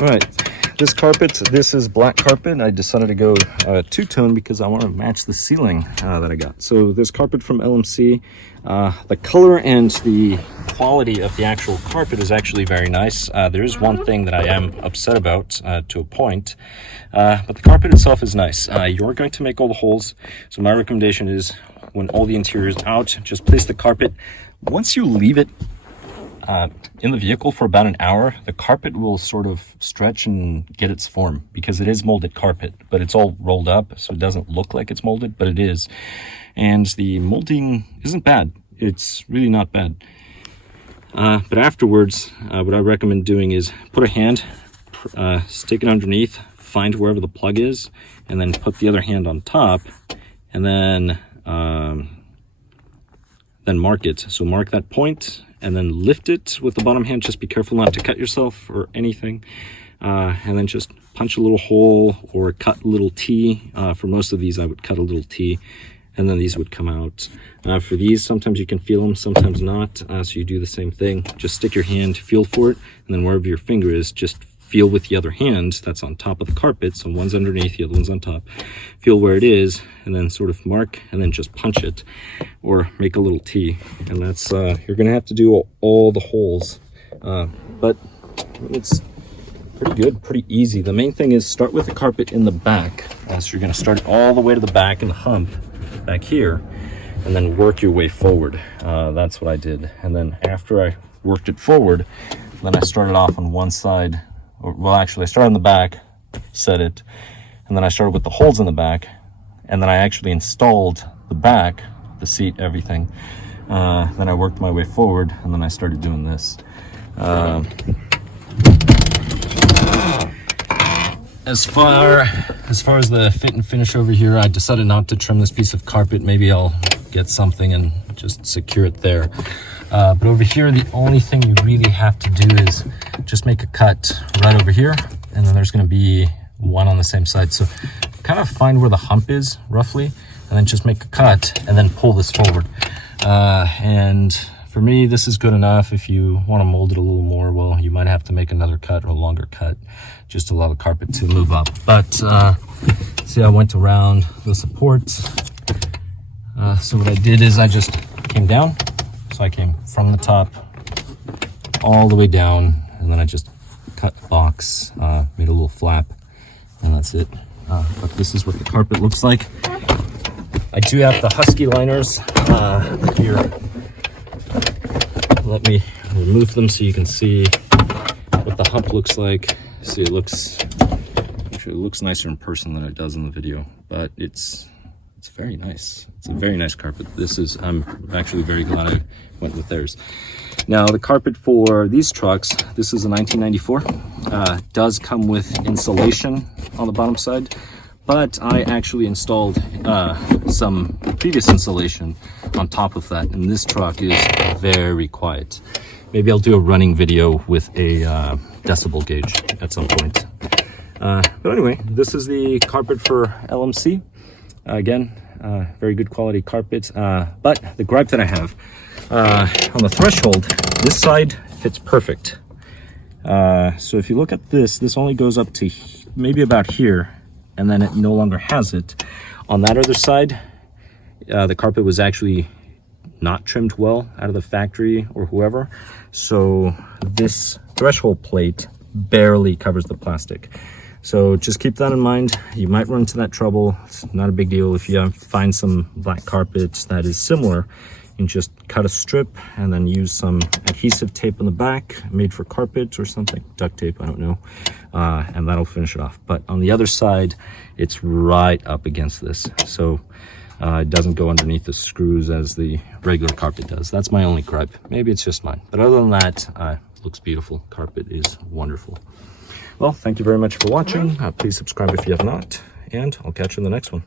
All right, this carpet, this is black carpet. I decided to go two-tone because I want to match the ceiling that I got. So this carpet from LMC, the color and the quality of the actual carpet is actually very nice. There is one thing that I am upset about to a point, but the carpet itself is nice. You're going to make all the holes, so my recommendation is when all the interior is out, just place the carpet. Once you leave it in the vehicle for about an hour, the carpet will sort of stretch and get its form because it is molded carpet, but it's all rolled up, so it doesn't look like it's molded, but it is. And the molding isn't bad. It's really not bad. But afterwards, what I recommend doing is put a hand, stick it underneath, find wherever the plug is, and then put the other hand on top, and then mark it. So mark that point and then lift it with the bottom hand. Just be careful not to cut yourself or anything. And then just punch a little hole or cut a little T. For most of these, I would cut a little T, and then these would come out. For these, sometimes you can feel them, sometimes not. So you do the same thing. Just stick your hand, feel for it, and then wherever your finger is, just feel with the other hand that's on top of the carpet. So one's underneath, the other one's on top. Feel where it is, and then sort of mark, and then just punch it or make a little T. And that's, you're gonna have to do all the holes. But it's pretty good, pretty easy. The main thing is start with the carpet in the back. So you're gonna start all the way to the back in the hump back here, and then work your way forward. That's what I did. And then after I worked it forward, then I started off on one side. Well, actually, I started in the back, set it, and then I started with the holes in the back, and then I actually installed the back, the seat, everything. Then I worked my way forward, and then I started doing this. As far as the fit and finish over here, I decided not to trim this piece of carpet. Maybe I'll get something and just secure it there. But over here, the only thing you really have to do is just make a cut right over here, and then there's going to be one on the same side. So kind of find where the hump is roughly, and then just make a cut and then pull this forward. And for me, this is good enough. If you want to mold it a little more, well, you might have to make another cut or a longer cut just to allow the carpet to move up. But see, I went around the supports. So what I did is I just came down. So I came from the top all the way down, and then I just cut the box, made a little flap, and that's it. But this is what the carpet looks like. I do have the Husky liners here. Let me remove them so you can see what the hump looks like. See, it looks nicer in person than it does in the video, but it's very nice. It's a very nice carpet. I'm actually very glad I went with theirs. Now, the carpet for these trucks, this is a 1994, does come with insulation on the bottom side, but I actually installed some previous insulation on top of that, and this truck is very quiet. Maybe I'll do a running video with a decibel gauge at some point. But anyway, this is the carpet for LMC. Again, very good quality carpet, but the gripe that I have on the threshold, this side fits perfect. So if you look at this only goes up to maybe about here, and then it no longer has it. On that other side, the carpet was actually not trimmed well out of the factory or whoever, so this threshold plate barely covers the plastic. So just keep that in mind. You might run into that trouble. It's not a big deal. If you find some black carpet that is similar, you can just cut a strip and then use some adhesive tape on the back made for carpet or something, duct tape, I don't know, and that'll finish it off. But on the other side, it's right up against this, so it doesn't go underneath the screws as the regular carpet does. That's my only gripe. Maybe it's just mine, but other than that, looks beautiful. Carpet is wonderful. Well, thank you very much for watching. Please subscribe if you have not, and I'll catch you in the next one.